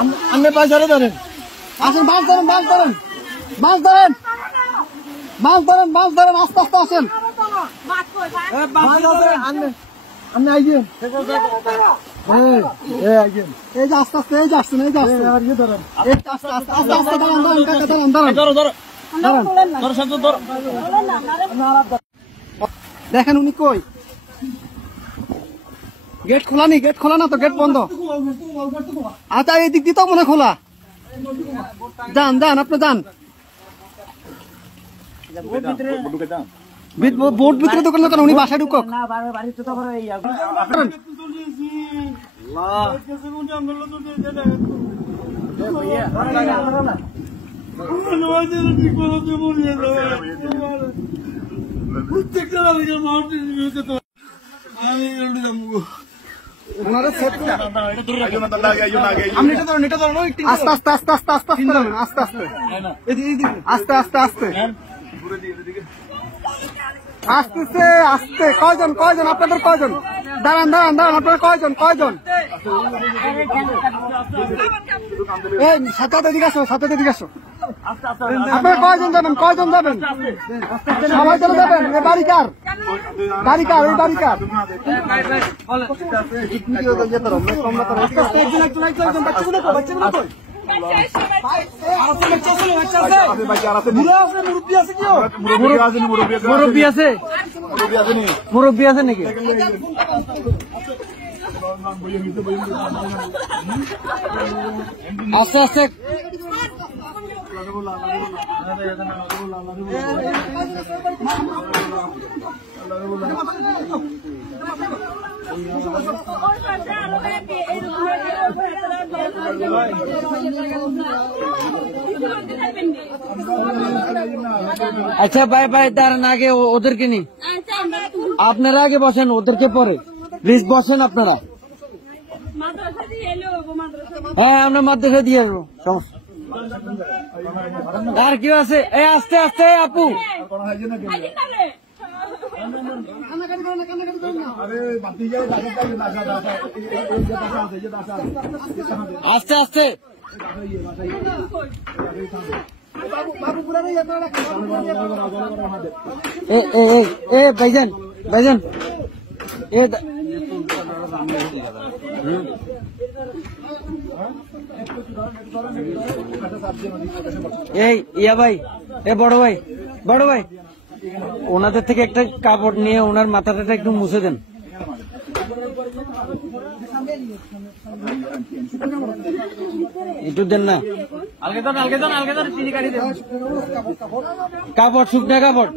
আপনি পয়সাটা ধরেন, আসেন, মাছ ধরেন, মাছ ধরেন, মাছ ধরেন, মাছ ধরেন, মাছ ধরেন, আস্তে আস্তে আসেন। আপনি আইবেন, এই যে আস্তে আস্তে, এই যে আসছেন, এই যে আসছেন, আস্তে আস্তে আস্তে আস্তে দাঁড়ান, দাঁড়ান, কাকা দাঁড়ান, দাঁড়ান, দেখেন উনি কই, গেট খোলা নি, গেট খোলা না তো, গেট বন্ধ। আচ্ছা এই দিক দিয়ে তো মনে খোলা, যান যান, আপনি যান, বোট ভিতরে ঢুকেন না কেন, উনি বাসায় ঢুকক। আস্তে আস্তে আস্তে আস্তে আস্তে আস্তে আস্তে আস্তে আস্তে আসতেছে, আসতে কয়জন, কয়জন আপনাদের, কয়জন, দাঁড়ান দাঁড়ান দাঁড়ান, আপনাদের কয়জন, কয়জন, এই সাথে এদিকে আসো, সাথে এদিকে আসো, আপনারা কয়জন যাবেন, কয়জন যাবেন, সবাই চলে যাবেন। এই বাড়িকার, বাড়িকার, এই বাড়িকার, মুরব্বী আছে, মুরব্বী আছে নাকি? আস্তে আস্তে আচ্ছা ভাই ভাই দাঁড়ান, আগে ওদেরকে নি, আপনারা আগে বসেন, ওদেরকে পরে প্লিজ বসেন আপনারা। হ্যাঁ আমরা মাদ্রাসা দিয়ে আসবো, সমস্যা আর কি আছে। এই আস্তে আস্তে আপু, আস্তে আস্তে, ভাইজান ভাইজান, এই ইয়া ভাই, এ বড় ভাই, বড় ভাই, ওনাদের থেকে একটা কাপড় নিয়ে ওনার মাথাটা একটু মুছে দেন। একটু দেন না, কাপড়, শুকনা কাপড়।